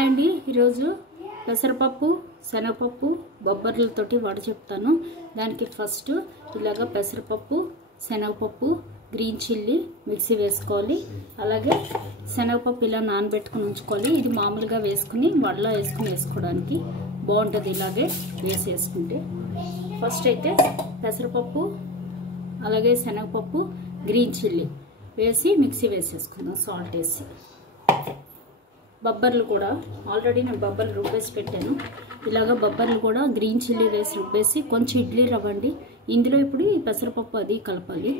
Hi అండి, ఈరోజు పెసరపప్పు శనగపప్పు బొబ్బర్లతోటి వడ చెప్తాను. దానికి ఫస్ట్ ఇలాగా పెసరపప్పు శనగపప్పు గ్రీన్ చిల్లీ మిక్సీ వేసుకోవాలి. అలాగే శనగపప్పు ఇలా నానబెట్టుకుని ఉంచుకోవాలి. ఇది మామూలుగా వేసుకుని వడలో వేసుకోవడానికి బాగుంటుంది. ఇలాగే వేసుకుంటే ఫస్ట్ అయితే పెసరపప్పు అలాగే శనగపప్పు గ్రీన్ చిల్లీ వేసి మిక్సీ వేసేసుకుందాం. సాల్ట్ వేసి బొబ్బర్లు కూడా ఆల్రెడీ నేను బొబ్బర్లు రుబ్బేసి పెట్టాను. ఇలాగ బొబ్బర్లు కూడా గ్రీన్ చిల్లీ వేసి రుబ్బేసి కొంచెం ఇడ్లీ రవ్వండి. ఇందులో ఇప్పుడు ఈ పెసరపప్పు అది కలపాలి.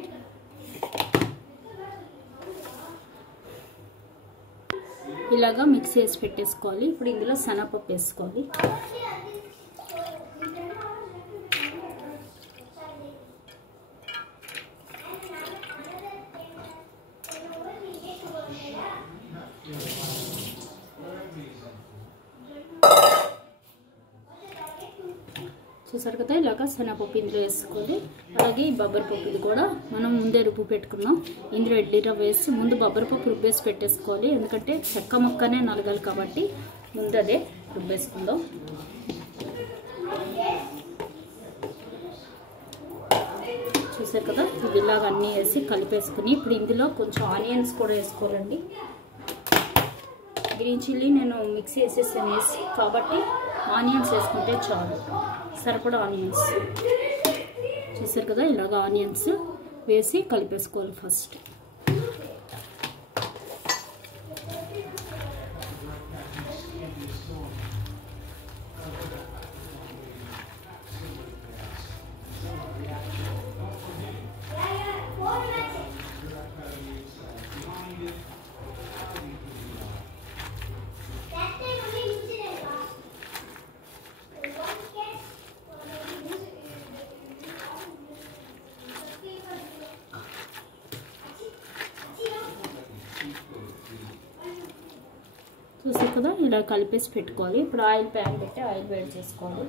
ఇలాగా మిక్స్ చేసి పెట్టేసుకోవాలి. ఇప్పుడు ఇందులో శనగపప్పు వేసుకోవాలి. చూసారు కదా, ఇలాగా శనగపప్పు ఇందులో వేసుకోవాలి. అలాగే ఈ బొబ్బరిపప్పు ఇది కూడా మనం ముందే రుబ్బు పెట్టుకున్నాం. ఇందులో ఇడ్లీ రవ్వ వేసి ముందు బొబ్బరిపప్పు రుబ్బేసి పెట్టేసుకోవాలి. ఎందుకంటే చెక్క మొక్కనే నలగాలి కాబట్టి ముందు అదే రుబ్బేసుకుందాం. చూసారు కదా, ఇది ఇలాగ అన్నీ వేసి కలిపేసుకుని ఇప్పుడు ఇందులో కొంచెం ఆనియన్స్ కూడా వేసుకోవాలండి. గ్రీన్ చిల్లీ నేను మిక్సీ వేసేసాను కాబట్టి ఆనియన్స్ వేసుకుంటే చాలు, సరిపడా ఆనియన్స్. చూసారు కదా, ఇలాగ ఆనియన్స్ వేసి కలిపేసుకోవాలి ఫస్ట్. చూసారు కదా, ఇలా కలిపేసి పెట్టుకోవాలి. ఇప్పుడు ఆయిల్ ప్యాన్ పెట్టి ఆయిల్ వేడి చేసుకోవాలి.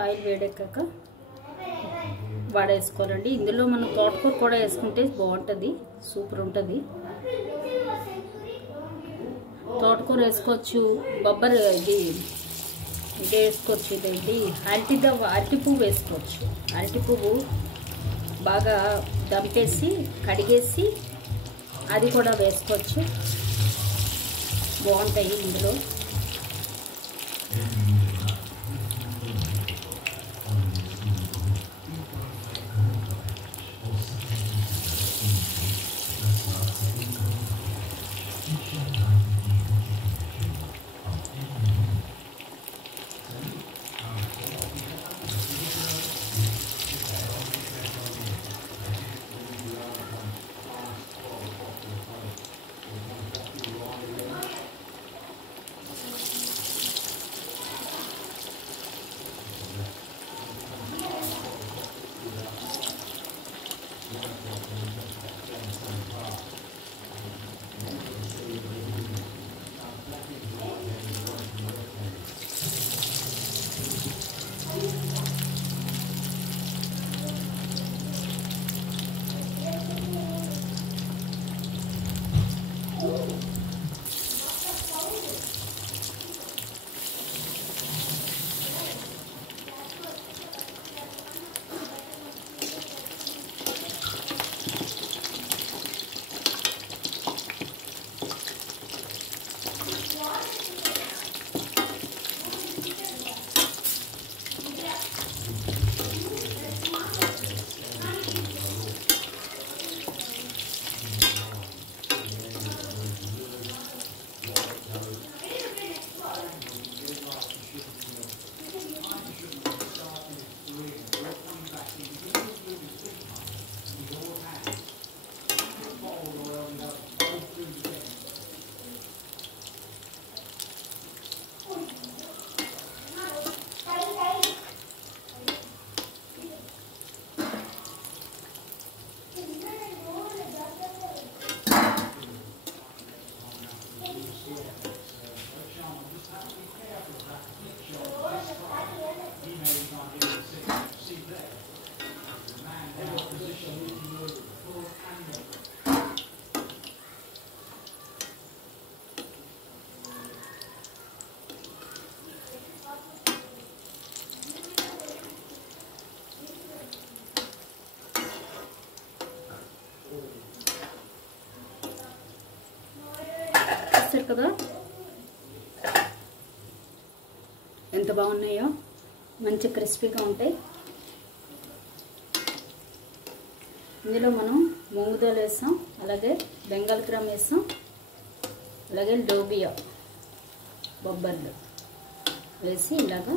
ఆయిల్ వేడెక్కాక వడ వేసుకోవాలండి. ఇందులో మనం తోటకూర కూడా వేసుకుంటే బాగుంటుంది, సూపర్ ఉంటుంది. తోటకూర వేసుకోవచ్చు, బొబ్బరి ఇది వేసుకోవచ్చు. ఇదేంటి అరటి పువ్వు వేసుకోవచ్చు. అరటి పువ్వు బాగా దంపేసి కడిగేసి అది కూడా వేసుకోవచ్చు, బాగుంటాయి ఇందులో. చూస్తారు కదా ఎంత బాగున్నాయో, మంచి క్రిస్పీగా ఉంటాయి. ఇందులో మనం మూంగుదాలు వేస్తాం, అలాగే బెంగాల్ గ్రామ్ వేస్తాం, అలాగే లోబియా బొబ్బర్లు వేసి ఇలాగా.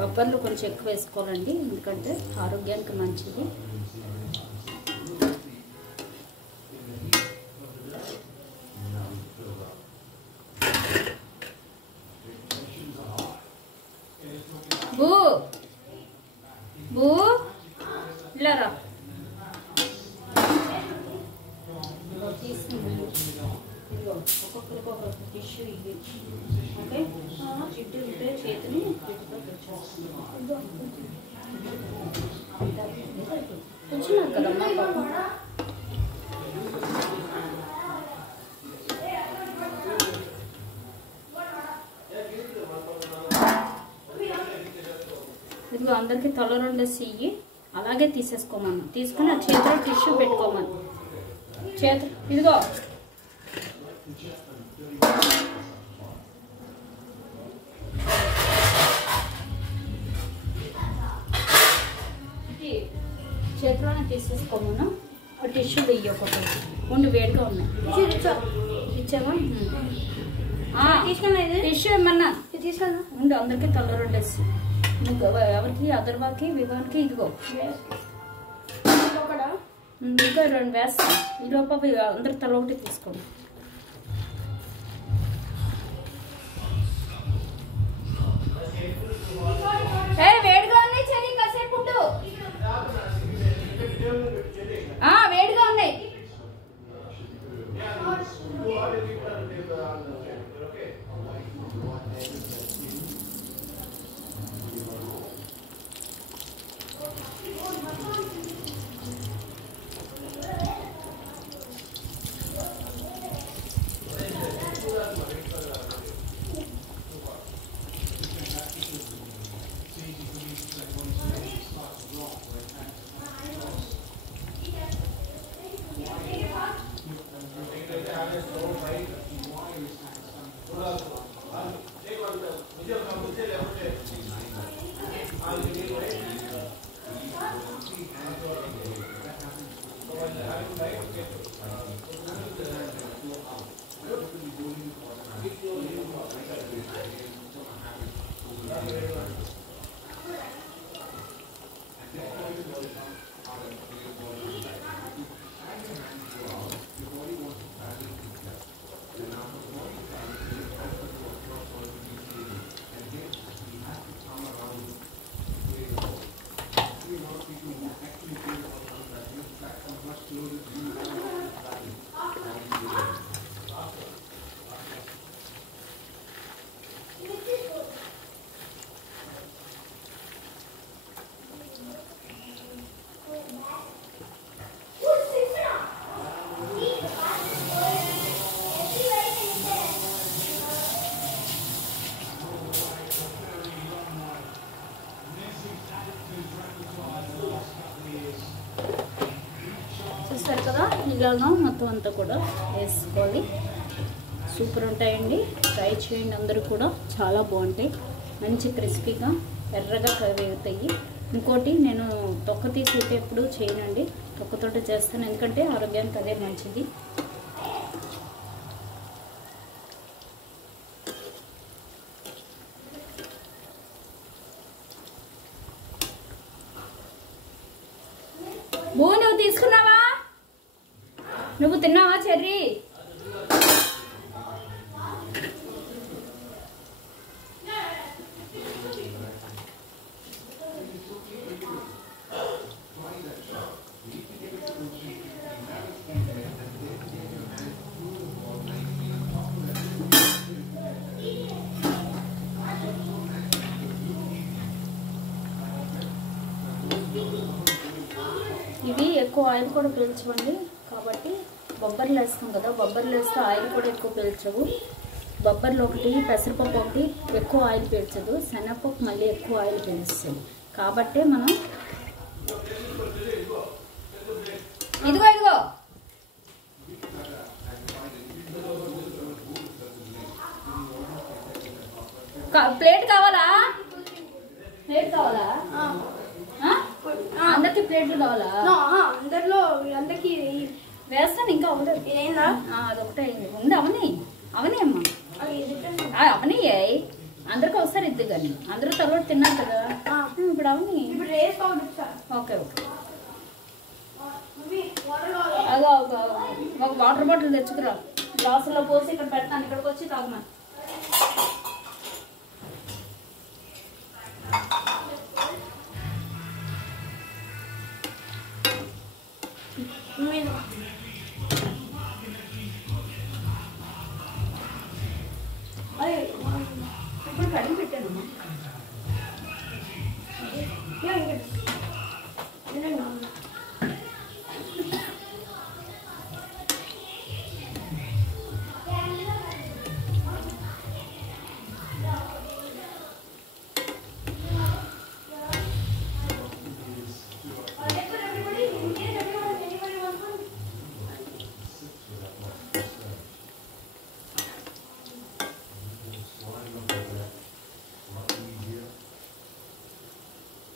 బొబ్బర్లు కొంచెం ఎక్కువ వేసుకోవాలండి, ఎందుకంటే ఆరోగ్యానికి మంచిది. బూ బూ ఇలా రా. ఒక్కొక్కరికి ఒక టిష్యూ ఇది. ఓకే, జిడ్డు ఉంటే చేతిని కూర్చున్నారు కదమ్మా పాపం. ఇదిగో అందరికి తల 2 ఇయ్యి, అలాగే తీసేసుకోమను. తీసుకుని ఆ చేతిలో టిష్యూ పెట్టుకోమను. చేతి ఇదిగో చేతిలోనే తీసేసుకోమను. ఆ టిష్యూలు ఇయ్యి ఒక్కొక్కటి. ఉండి వేడిగా ఉన్నాయి. ఇచ్చావా? టిష్యూ ఏమన్నా తీసుకున్నా. ఉండి అందరికి తల 2 వేసి, ఎవరికి అదర్వాకి వివాన్కి ఇదిగో ఇంకా 2 వేస్తాం. ఈ లోపల అందరు తల 1 తీసుకోండి. వేడిగా ఉన్నాయి చెరి, కాసేపు ఉండు. వేడిగా ఉన్నాయి. చూస్తారు కదా, ఇలాగా మొత్తం అంతా కూడా వేసుకోవాలి. సూపర్ ఉంటాయండి, ట్రై చేయండి. అందరూ కూడా చాలా బాగుంటాయి, మంచి క్రిస్పీగా ఎర్రగా వేగుతాయి. ఇంకోటి, నేను తొక్క తీసి ఎప్పుడు చేయనండి, తొక్కతోటి చేస్తాను, ఎందుకంటే ఆరోగ్యానికి అదే మంచిది. బో, నువ్వు తీసుకున్నావా? నువ్వు తిన్నావా చెర్రీ? ఎక్కువ ఆయిల్ కూడా పీల్చవండి. కాబట్టి బొబ్బర్లు వేస్తాం కదా, బొబ్బర్లు వేస్తే ఆయిల్ కూడా ఎక్కువ పీల్చవు. బొబ్బర్లు ఒకటి, పెసరపప్పు ఒకటి ఎక్కువ ఆయిల్ పీల్చదు, శనగపప్పు మళ్ళీ ఎక్కువ ఆయిల్ పీలుస్తుంది. కాబట్టి మనం ఇదిగో ఇదిగో ప్లేట్ కావాలా? ప్లేట్ కావాలా? అందరికి ప్లేట్లు కావాలా? అందరికి వేస్తాను. ఇంకా ఒకటి అదొకటే ఉంది. అవని అవని అమ్మా, అవని అందరికి ఒకసారి ఇద్దు కానీ అందరూ తర్వాత తిన్నారు కదా. ఇప్పుడు అవని ఓకే ఓకే. అదో ఒక వాటర్ బాటిల్ తెచ్చుకురా, గ్లాసులో పోసి ఇక్కడ పెడతాను. ఇక్కడికి వచ్చి తాగమా. ఇప్పుడు కడిగి పెట్టాను.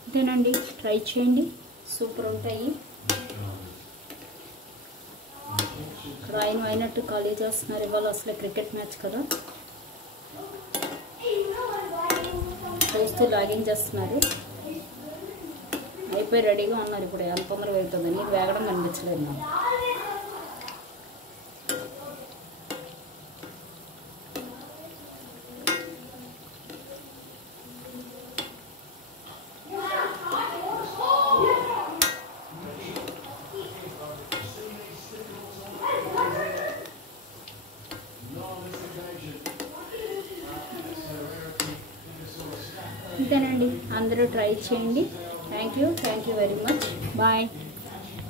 అంతేనండి, ట్రై చేయండి, సూపర్ ఉంటాయి. రాయను అయినట్టు ఖాళీ చేస్తున్నారు. ఇవాళ అసలు క్రికెట్ మ్యాచ్ కదా, చూస్తూ లాగింగ్ చేస్తున్నారు. అయిపోయి రెడీగా ఉన్నారు. ఇప్పుడు అల్పమర వెళ్తుందని వేగడం కనిపించలేదు నాకు. అంతేనండి, అందరూ ట్రై చేయండి. Thank you very much. Bye.